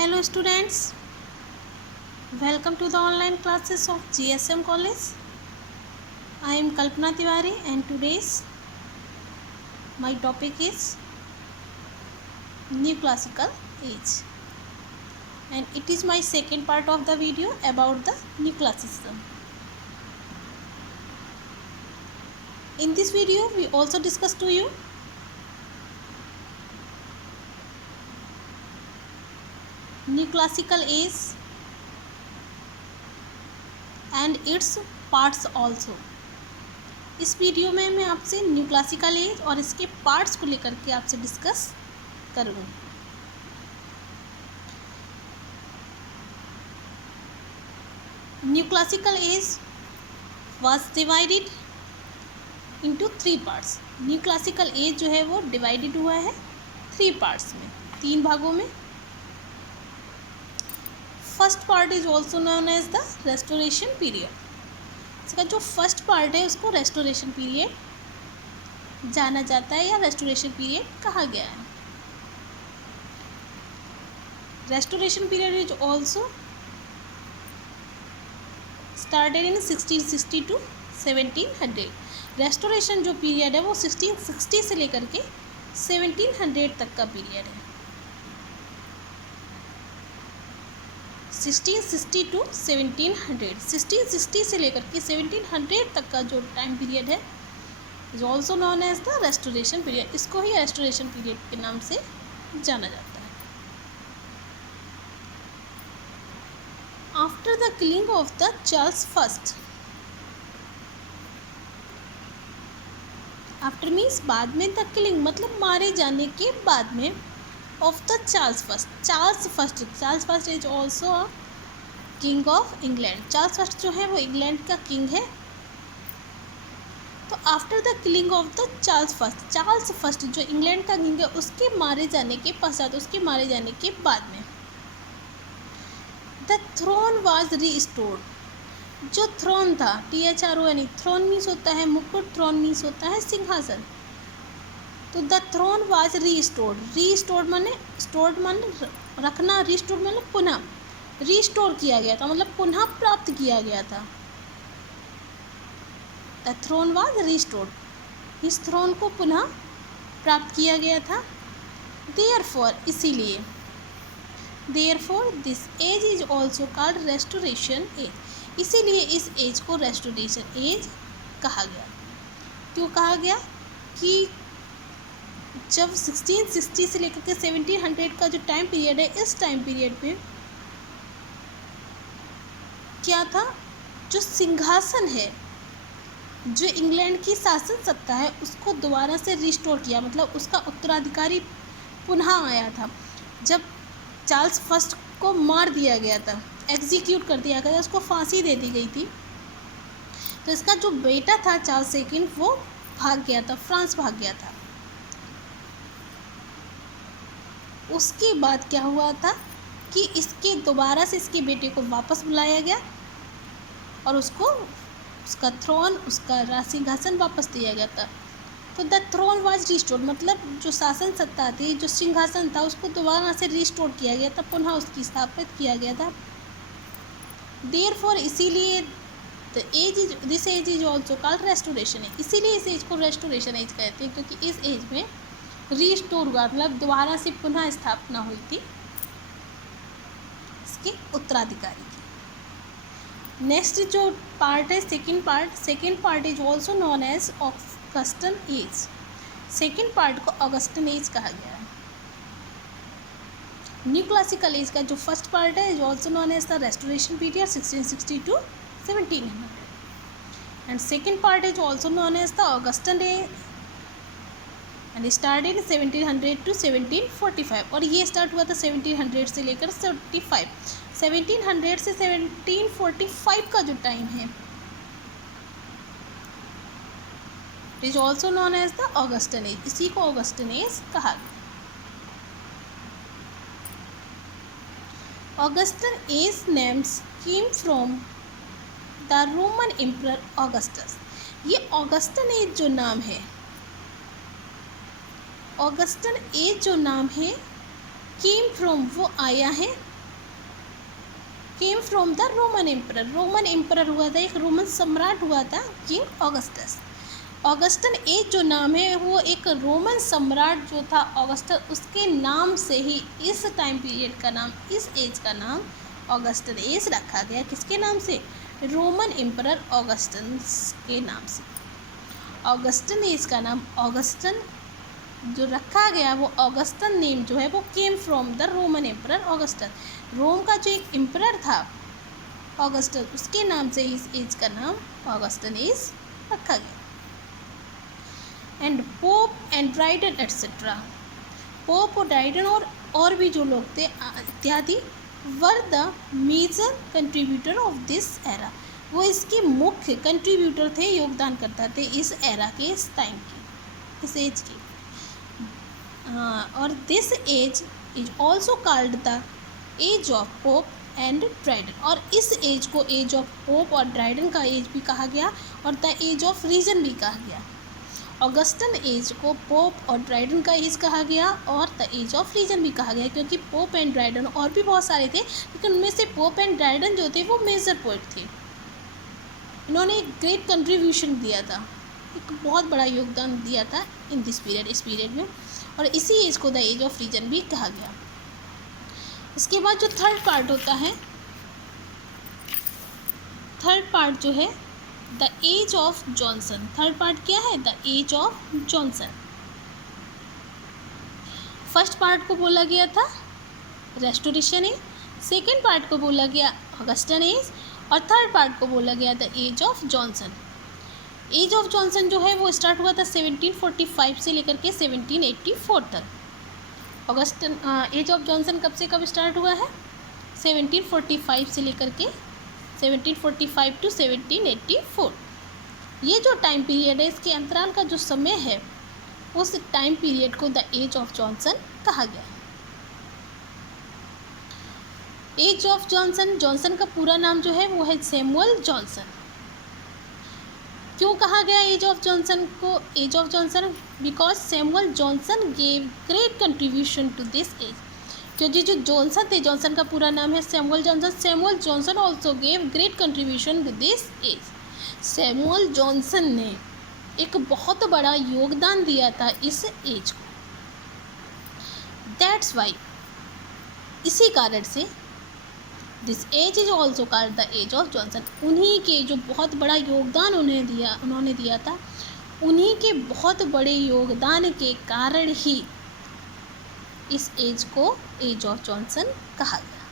Hello students, welcome to the online classes of GSM College. I am Kalpana Tiwari and today's my topic is New Classical Age, and it is my second part of the video about the New Classicism. In this video we also discuss to you New Classical Age and its parts also. इस video में मैं आपसे new classical as और इसके parts को लेकर के आपसे डिस्कस करूँगी. New classical as was divided into 3 parts. New classical as जो है वो डिवाइडेड हुआ है 3 पार्ट्स में, 3 भागों में. First part is also known as the restoration period. इसका जो फर्स्ट पार्ट है उसको रेस्टोरेशन पीरियड जाना जाता है या रेस्टोरेशन पीरियड कहा गया है. Restoration period is also started in 1660 to 1700. Restoration जो पीरियड है वो 1660 से लेकर के 1700 तक का पीरियड है. 1660 टू 1700, 1660 से लेकर के 1700 तक का जो टाइम पीरियड है is also known as the restoration period. इसको ही रेस्टोरेशन पीरियड के नाम से जाना जाता है. After the killing of the Charles first, after means बाद में, द किलिंग मतलब मारे जाने के बाद में, of the Charles first. Charles first is also king of England. Charles first जो है वो इंग्लैंड का किंग है. तो after the killing of the Charles first जो इंग्लैंड का किंग है उसके मारे जाने के पश्चात, उसके मारे जाने के बाद में, द थ्रोन वाज रीस्टोर्ड. जो थ्रोन था, THRON, थ्रोन मीन्स होता है मुकुट, थ्रोन मीन्स होता है सिंहासन. तो द थ्रोन वाज रीस्टोर्ड माने स्टोर्ड माने रखना, रीस्टोर्ड मतलब पुनः रीस्टोर किया गया था, मतलब पुनः प्राप्त किया गया था. द थ्रोन वाज रीस्टोर्ड, इस थ्रोन को पुनः प्राप्त किया गया था. देयरफॉर, इसीलिए, therefore this age is also called restoration age. इसीलिए इस एज को रेस्टोरेशन एज कहा गया. क्यों कहा गया? कि जब 1660 से लेकर के 1700 का जो टाइम पीरियड है, इस टाइम पीरियड में क्या था, जो सिंहासन है, जो इंग्लैंड की शासन सत्ता है, उसको दोबारा से रिस्टोर किया, मतलब उसका उत्तराधिकारी पुनः आया था. जब चार्ल्स फर्स्ट को मार दिया गया था, एग्जीक्यूट कर दिया गया था, उसको फांसी दे दी गई थी, तो इसका जो बेटा था चार्ल्स सेकंड वो भाग गया था, फ्रांस भाग गया था. उसके बाद क्या हुआ था कि इसके दोबारा से इसके बेटे को वापस बुलाया गया और उसको उसका थ्रोन, उसका सिंहासन वापस दिया गया था. तो द थ्रोन वाज रिस्टोर्ड मतलब जो शासन सत्ता थी, जो सिंहासन था, उसको दोबारा से रिस्टोर किया गया था, पुनः उसकी स्थापित किया गया था. देयरफॉर, इसीलिए this age is also called restoration age. इसीलिए इस एज को रेस्टोरेशन एज कहते हैं, क्योंकि इस एज में रीस्टोर हुआ, मतलब दोबारा से पुनः स्थापना हुई थी इसके उत्तराधिकारी की. नेक्स्ट जो पार्ट है, second part is also known as Augustan age. Second part को ऑगस्टन एज कहा गया है. न्यू क्लासिकल एज का जो फर्स्ट पार्ट है is also known as the restoration period 1660 to 1700, and second part is also known as the Augustan age and started 1700 to 1745. और ये start हुआ था 1700 से लेकर 75. 1700 से 1745 का जो टाइम है is also known as the Augustan age. इसी को ऑगस्टन एज कहा गया. Augustan age names came from the Roman emperor Augustus. ये ऑगस्टन एज जो नाम है, ऑगस्टन एज जो नाम है, केम फ्रॉम वो आया है केम from the Roman emperor. Roman emperor हुआ था, एक रोमन सम्राट हुआ था, किंग ऑगस्टस। ऑगस्टन एज जो नाम है वो एक रोमन सम्राट जो था ऑगस्टस, उसके नाम से ही इस टाइम पीरियड का नाम, इस एज का नाम ऑगस्टन एज रखा गया। किसके नाम से? रोमन एम्परर ऑगस्टस के नाम से। ऑगस्टन एज का नाम ऑगस्टन जो रखा गया, वो ऑगस्टन नेम जो है वो came from the Roman emperor Augustus. Rome का जो एक एम्परर था ऑगस्टस, उसके नाम से इस एज का नाम ऑगस्टन एज रखा गया। And Pope and Dryden etcetera. Pope और ड्राइडन और भी जो लोग थे इत्यादि were the major contributor of this era. वो इसके मुख्य कंट्रीब्यूटर थे, योगदान करता थे इस एरा के, इस टाइम के, इस एज के। और this age is also called the age of Pope and Dryden. और इस एज को एज ऑफ पोप और ड्राइडन का एज भी कहा गया और द एज ऑफ रीजन भी कहा गया। ऑगस्टन एज को पोप और ड्राइडन का एज कहा गया और द एज ऑफ रीजन भी कहा गया, क्योंकि पोप एंड ड्राइडन और भी बहुत सारे थे, लेकिन उनमें से पोप एंड ड्राइडन जो थे वो मेजर पोइट थे। इन्होंने एक ग्रेट कंट्रीब्यूशन दिया था, एक बहुत बड़ा योगदान दिया था इन दिस पीरियड, इस पीरियड में, और इसी एज को द एज ऑफ रीजन भी कहा गया। इसके बाद जो थर्ड पार्ट होता है, थर्ड पार्ट जो है the age of Johnson. Third part क्या है? The age of Johnson. First part को बोला गया था रेस्टोरेशन एज, सेकेंड पार्ट को बोला गया ऑगस्टन एज, और थर्ड पार्ट को बोला गया the age of Johnson. Age of Johnson जो है वो स्टार्ट हुआ था 1745 से लेकर के 1784 तक। ऑगस्टन एज ऑफ जॉनसन कब से कब स्टार्ट हुआ है? 1745 से लेकर के 1745 टू 1784। ये जो टाइम पीरियड है, इसके अंतराल का जो समय है, उस टाइम पीरियड को द एज ऑफ जॉनसन कहा गया। एज ऑफ जॉनसन, जॉनसन का पूरा नाम जो है वो है सैमुअल जॉनसन। क्यों कहा गया एज ऑफ जॉनसन को age of Johnson? Because Samuel Johnson gave great contribution to this age. क्योंकि जो जॉनसन थे, जॉनसन का पूरा नाम है Samuel Johnson, Samuel Johnson also gave great contribution to this age. Samuel Johnson ने एक बहुत बड़ा योगदान दिया था इस एज को। दैट्स वाई, इसी कारण से this age is also called the age of Johnson. उन्हीं के जो बहुत बड़ा योगदान उन्होंने दिया था, उन्हीं के बहुत बड़े योगदान के कारण ही इस एज को एज ऑफ जॉनसन कहा गया।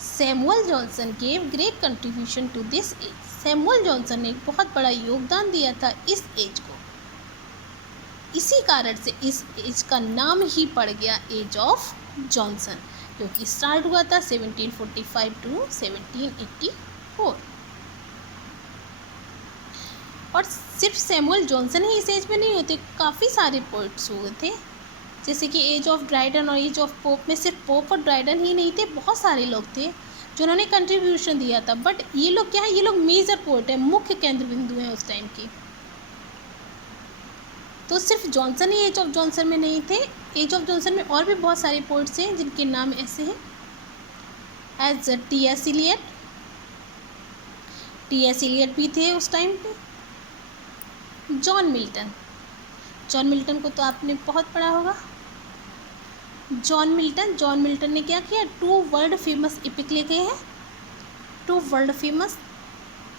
Samuel Johnson gave great contribution to this age. Samuel Johnson ने एक बहुत बड़ा योगदान दिया था इस एज को, इसी कारण से इस एज का नाम ही पड़ गया एज ऑफ जॉनसन, क्योंकि स्टार्ट हुआ था 1745 टू 1784। और सिर्फ सैमुअल जॉनसन ही इस एज में नहीं होते, काफ़ी सारे पोइट्स हुए थे, जैसे कि एज ऑफ ड्राइडन और एज ऑफ पोप में सिर्फ पोप और ड्राइडन ही नहीं थे, बहुत सारे लोग थे जिन्होंने कंट्रीब्यूशन दिया था। बट ये लोग क्या है? ये लोग मेजर पोइट है, मुख्य केंद्र बिंदु हैं उस टाइम की। तो सिर्फ जॉनसन ही एज ऑफ जॉनसन में नहीं थे, एज ऑफ जॉनसन में और भी बहुत सारे पोइट्स हैं जिनके नाम ऐसे हैं as T S. Eliot. T S. Eliot भी थे उस टाइम पे। जॉन मिल्टन, जॉन मिल्टन को तो आपने बहुत पढ़ा होगा। जॉन मिल्टन ने क्या किया? 2 वर्ल्ड फेमस एपिक लिखे हैं, 2 वर्ल्ड फेमस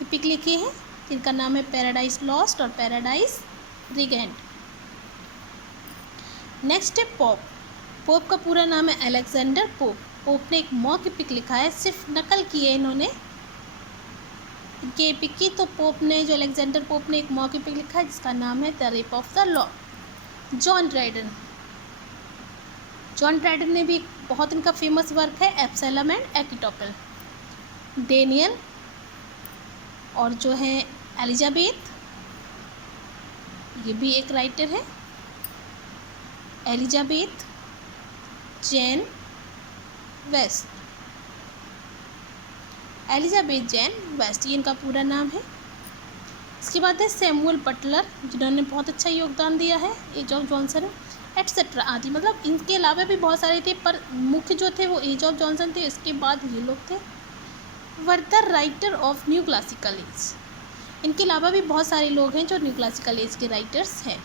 एपिक लिखे हैं जिनका नाम है पैराडाइज लॉस्ट और पैराडाइज रिगेंट। नेक्स्ट है पोप। पोप का पूरा नाम है अलेक्जेंडर पोप। पोप ने एक मॉक एपिक लिखा है, सिर्फ नकल की है इन्होंने इनके एपिक की। तो पोप ने, जो अलेक्जेंडर पोप ने एक मॉक एपिक लिखा है जिसका नाम है the rape of the Lord. John Dryden ने भी बहुत इनका फेमस वर्क है एब्सैलम एंड एकिटोपल। डेनियल और जो है एलिजाबेथ, ये भी एक राइटर है। Elizabeth Jane West, Elizabeth Jane West, ये इनका पूरा नाम है। इसके बाद है सैमुअल बटलर, जिन्होंने बहुत अच्छा योगदान दिया है, एज ऑफ जॉनसन एट्सेट्रा आदि। मतलब इनके अलावा भी बहुत सारे थे, पर मुख्य जो थे वो एज ऑफ जॉनसन थे, इसके बाद ये लोग थे। Were the writer of new classical as, इनके अलावा भी बहुत सारे लोग हैं जो न्यू क्लासिकल एज के राइटर्स हैं।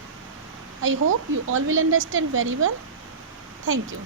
I hope you all will understand very well. Thank you.